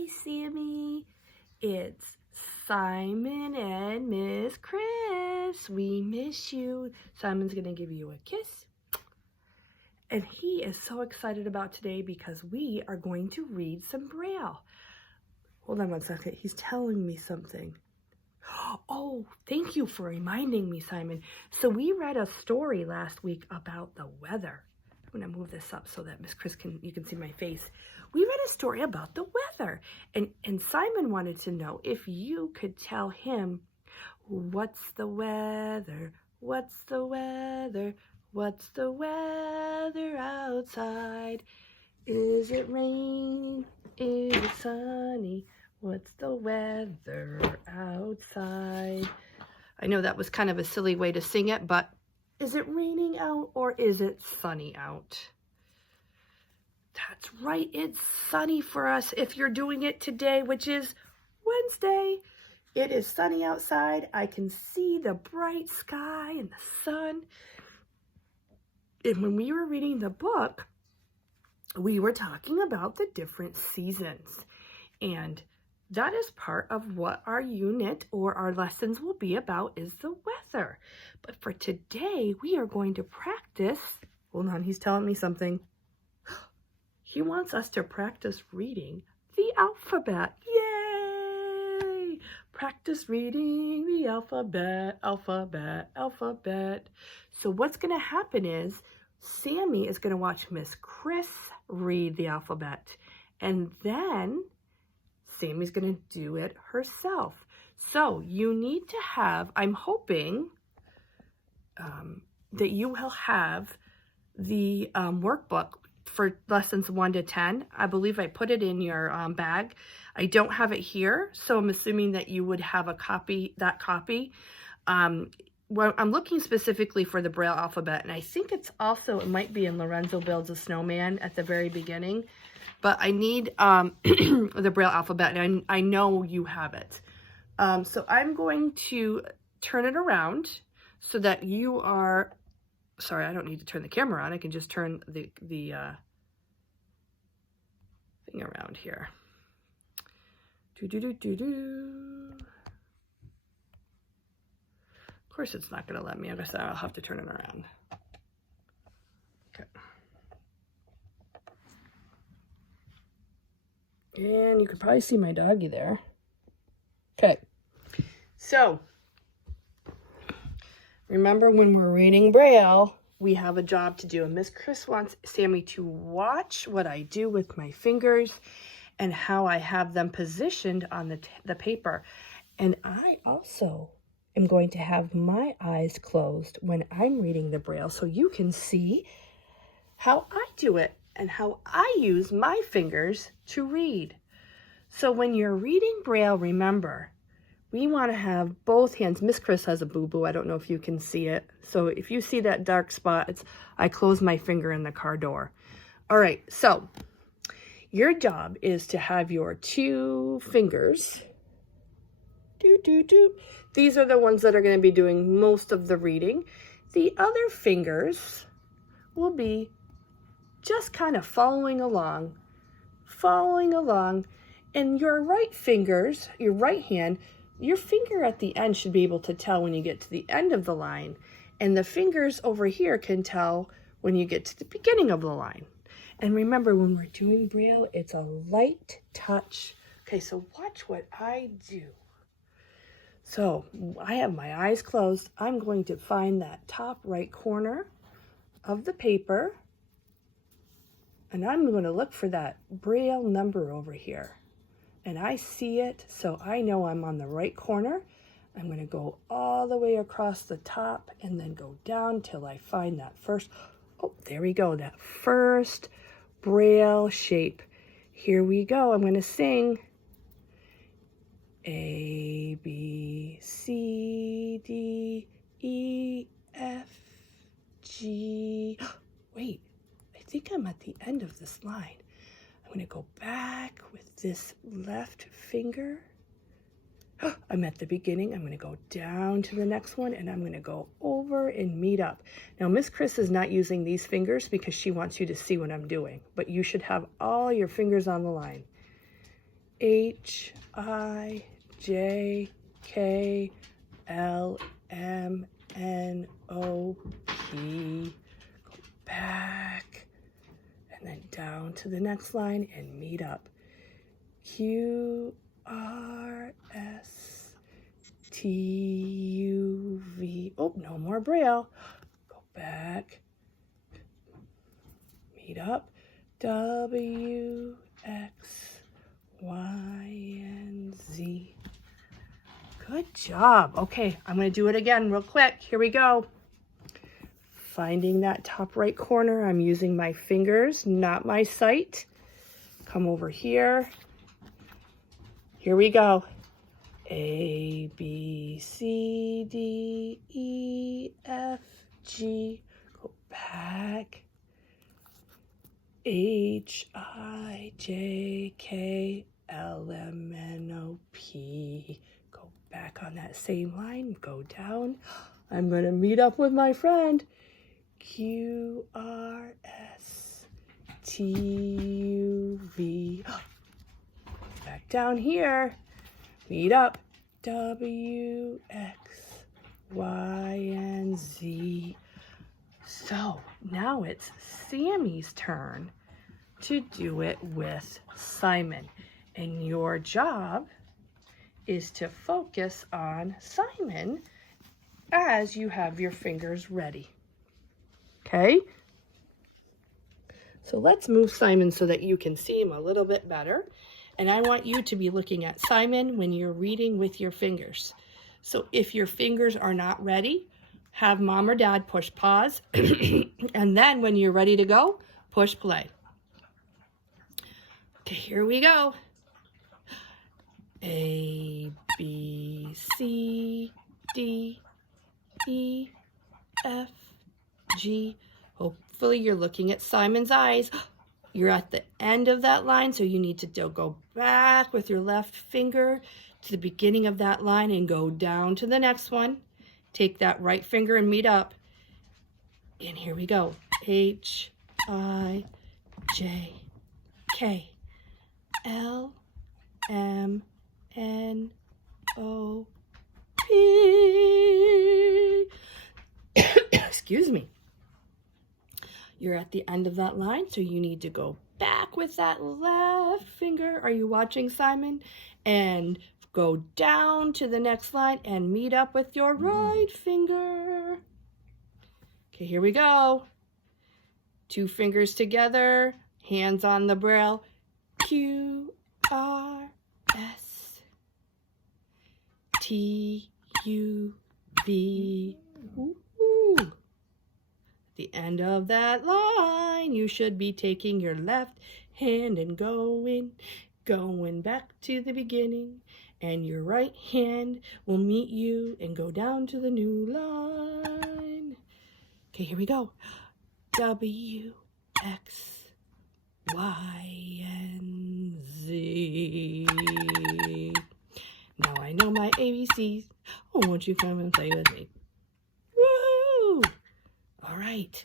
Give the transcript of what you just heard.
Hi, Sammy. It's Simon and Miss Chris. We miss you. Simon's going to give you a kiss. And he is so excited about today because we are going to read some Braille. Hold on one second. He's telling me something. Oh, thank you for reminding me, Simon. So we read a story last week about the weather. I'm going to move this up so that Miss Chris you can see my face. We read a story about the weather, and Simon wanted to know if you could tell him, what's the weather, what's the weather, what's the weather outside? Is it rain, is it sunny, what's the weather outside? I know that was kind of a silly way to sing it, but is it raining out or is it sunny out? That's right, it's sunny for us if you're doing it today, which is Wednesday. It is sunny outside. I can see the bright sky and the sun. And when we were reading the book, we were talking about the different seasons. And that is part of what our unit or our lessons will be about, is the weather. But for today, we are going to practice. Hold on, he's telling me something. He wants us to practice reading the alphabet. Yay! Practice reading the alphabet, alphabet, alphabet. So what's going to happen is Sammy is going to watch Miss Chris read the alphabet. And then Sammy's going to do it herself. So you need to have, I'm hoping that you will have the workbook for lessons 1 to 10. I believe I put it in your bag. I don't have it here, so I'm assuming that you would have a copy, that copy. Well, I'm looking specifically for the Braille alphabet, and I think it's also, it might be in Lorenzo Builds a Snowman at the very beginning, but I need the Braille alphabet, and I know you have it. So I'm going to turn it around so that you are, sorry, I don't need to turn the camera on. I can just turn the thing around here. Do-do-do-do-do. Of course it's not going to let me. I guess I'll have to turn it around. Okay. And you can probably see my doggy there. Okay. So, remember when we're reading Braille, we have a job to do. And Miss Chris wants Sammy to watch what I do with my fingers and how I have them positioned on the paper. And I also am going to have my eyes closed when I'm reading the Braille so you can see how I do it and how I use my fingers to read. So when you're reading Braille, remember, we want to have both hands. Miss Chris has a boo-boo. I don't know if you can see it. So if you see that dark spot, I close my finger in the car door. All right, so your job is to have your 2 fingers. These are the ones that are going to be doing most of the reading. The other fingers will be just kind of following along. And your right fingers, your right hand, your finger at the end should be able to tell when you get to the end of the line. And the fingers over here can tell when you get to the beginning of the line. And remember, when we're doing Braille, it's a light touch. Okay, so watch what I do. So I have my eyes closed. I'm going to find that top right corner of the paper. And I'm going to look for that Braille number over here. And I see it, so I know I'm on the right corner. I'm going to go all the way across the top and then go down till I find that first, oh, there we go, that first Braille shape. Here we go. I'm going to sing A, B, C, D, E, F, G. Wait, I think I'm at the end of this line. I'm going to go back with this left finger. I'm at the beginning. I'm going to go down to the next one, and I'm going to go over and meet up. Now, Miss Chris is not using these fingers because she wants you to see what I'm doing, but you should have all your fingers on the line. H-I-J-K-L-M-N-O-P. Go back. And then down to the next line and meet up. Q-R-S-T-U-V. Oh, no more Braille. Go back. Meet up. W, X, Y, and Z. Good job. Okay, I'm going to do it again real quick. Here we go. Finding that top right corner, I'm using my fingers, not my sight. Come over here. Here we go. A, B, C, D, E, F, G. Go back. H, I, J, K, L, M, N, O, P. Go back on that same line. Go down. I'm going to meet up with my friend. Q, R, S, T, U, V. Back down here. Meet up. W, X, Y, and Z. So now it's Sammy's turn to do it with Simon. And your job is to focus on Simon as you have your fingers ready. Okay? So let's move Simon so that you can see him a little bit better. And I want you to be looking at Simon when you're reading with your fingers. So if your fingers are not ready, have mom or dad push pause. And then when you're ready to go, push play. Okay, here we go. A, B, C, D, E, F, G. Hopefully you're looking at Simon's eyes. You're at the end of that line, so you need to go back with your left finger to the beginning of that line and go down to the next one. Take that right finger and meet up. And here we go. H, I, J, K, L, M, N, O, P. Excuse me. You're at the end of that line, so you need to go back with that left finger. Are you watching, Simon? And go down to the next line and meet up with your right finger. Okay, here we go. Two fingers together, hands on the Braille. Q, R, S, T, U, V. Woo-hoo. The end of that line, you should be taking your left hand and going back to the beginning, and your right hand will meet you and go down to the new line. Okay, here we go. W, X, Y, and Z. Now I know my ABCs. Oh, won't you come and play with me? Woo! All right,